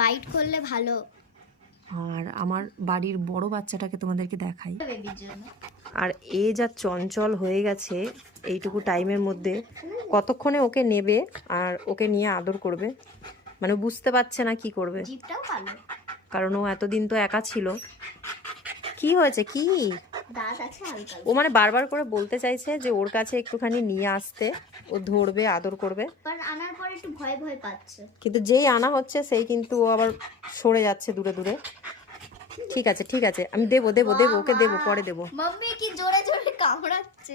Byte করলে ভালো। আর আমার বাড়ির বড় বাচ্চাটাকে তোমাদেরকে দেখাই। বেবির জন্য আর এ যা চঞ্চল হয়ে গেছে এইটুকু টাইমের মধ্যে, কতক্ষণে ওকে নেবে আর ওকে নিয়ে আদর করবে, মানে বুঝতে পারছে না কি করবে। জিপটাও ভালো, কারণ ও এতদিন তো একা ছিল। কি হয়েছে কি? দাঁত আছে হালকা। ও মানে বারবার করে বলতে চাইছে যে ওর কাছে একটুখানি নিয়ে আসতে, ও ধরবে আদর করবে, কারণ আনার পরে একটু ভয় ভয় পাচ্ছে। কিন্তু যেই আনা হচ্ছে সেই কিন্তু ও আবার সরে যাচ্ছে দূরে দূরে। ঠিক আছে ঠিক আছে, আমি দেবো দেবো দেবো, ওকে দেবো, পরে দেবো। মাম্মি কি জোরে জোরে কামড়াচ্ছে।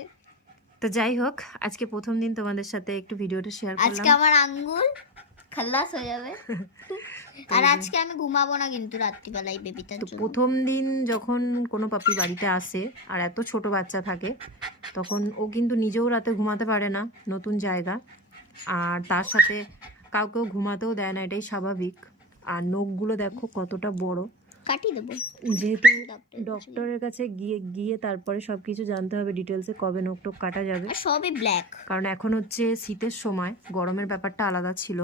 তো যাই হোক, আজকে প্রথম দিন তোমাদের সাথে একটু ভিডিওটা শেয়ার আজকে করলাম। আমার আঙ্গুল খালাস হয়ে যাবে। আর আজকে আমি ঘুমাবো না কিন্তু রাত্রিবেলায় বেবিটার তো জন্য। প্রথম দিন যখন কোনো পাপি বাড়িতে আসে আর এত ছোট বাচ্চা থাকে, তখন ও কিন্তু নিজেও রাতে ঘুমাতে পারে না, নতুন জায়গা, আর তার সাথে কাউকেও ঘুমাতেও দেয় না, এটাই স্বাভাবিক। আর নখগুলো দেখো কতটা বড়। কাটি দেবো যেহেতু ডক্টরের কাছে গিয়ে গিয়ে তারপরে সব কিছু জানতে হবে ডিটেলসে, কবে নখ টোক কাটা যাবে। আর সবই ব্ল্যাক। কারণ এখন হচ্ছে শীতের সময়, গরমের ব্যাপারটা আলাদা ছিল।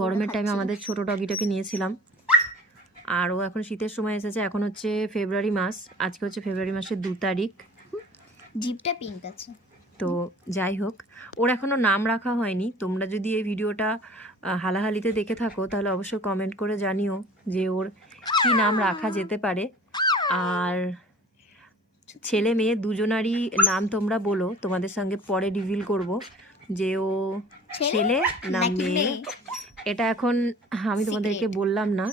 গরমের টাইমে আমাদের ছোট ডগিটাকে নিয়েছিলাম, আর ও এখন শীতের সময় এসেছে। এখন হচ্ছে ফেব্রুয়ারি মাস, আজকে হচ্ছে ফেব্রুয়ারি মাসের 2 তারিখ। জিপটা পিঙ্ক আছে। তো যাই হোক, ওর এখনও নাম রাখা হয়নি। তোমরা যদি এই ভিডিওটা হালাহালিতে দেখে থাকো তাহলে অবশ্যই কমেন্ট করে জানিও যে ওর কী নাম রাখা যেতে পারে। আর ছেলে মেয়ে দুজনারই নাম তোমরা বলো, তোমাদের সঙ্গে পরে রিভিল করব যে ও ছেলে না মেয়ে। এটা এখন আমি তোমাদেরকে বললাম না,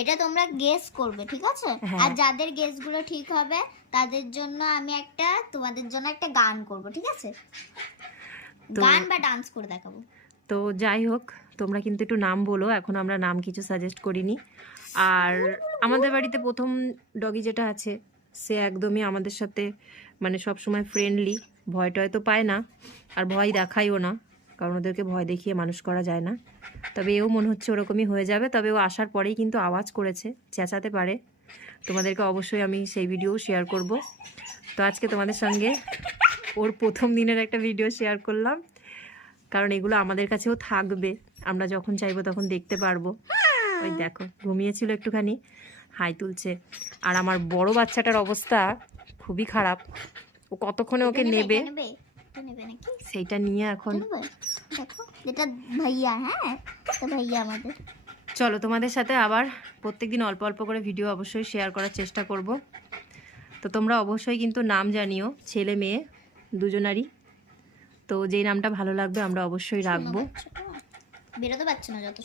এটা তোমরা গেস করবে, ঠিক আছে? হ্যাঁ। আর যাদের গেস গুলো ঠিক হবে তাদের জন্য আমি তোমাদের জন্য একটা গান করব, ঠিক আছে? গান বা ডান্স করে দেখাবো। তো যাই হোক, তোমরা কিন্তু একটু নাম বলো, এখন আমরা নাম কিছু সাজেস্ট করিনি। আর আমাদের বাড়িতে প্রথম ডগি যেটা আছে সে একদমই আমাদের সাথে মানে সব সময় ফ্রেন্ডলি, ভয় টয় তো পায় না, আর ভয় দেখাইও না, কারণ ওদেরকে ভয় দেখিয়ে মানুষ করা যায় না। তবে এও মনে হচ্ছে ওরকমই হয়ে যাবে। তবে ও আসার পরেই কিন্তু আওয়াজ করেছে, চেঁচাতে পারে, তোমাদেরকে অবশ্যই আমি সেই ভিডিও শেয়ার করব। তো আজকে তোমাদের সঙ্গে ওর প্রথম দিনের একটা ভিডিও শেয়ার করলাম, কারণ এগুলো আমাদের কাছেও থাকবে, আমরা যখন চাইবো তখন দেখতে পারবো। ওই দেখো ঘুমিয়েছিল একটুখানি, হাই তুলছে। আর আমার বড় বাচ্চাটার অবস্থা খুবই খারাপ, ও কতক্ষণে ওকে নেবে সেইটা নিয়ে এখন। দেখো এটা ভাইয়া, হ্যাঁ তো ভাইয়া আমাদের। চলো তোমাদের সাথে আবার প্রত্যেকদিন অল্প অল্প করে ভিডিও অবশ্যই শেয়ার করার চেষ্টা করব। তো তোমরা অবশ্যই কিন্তু নাম জানিও, ছেলে মেয়ে দুজনারই। তো যেই নামটা ভালো লাগবে আমরা অবশ্যই রাখবো। বেরোতে পারছে না যত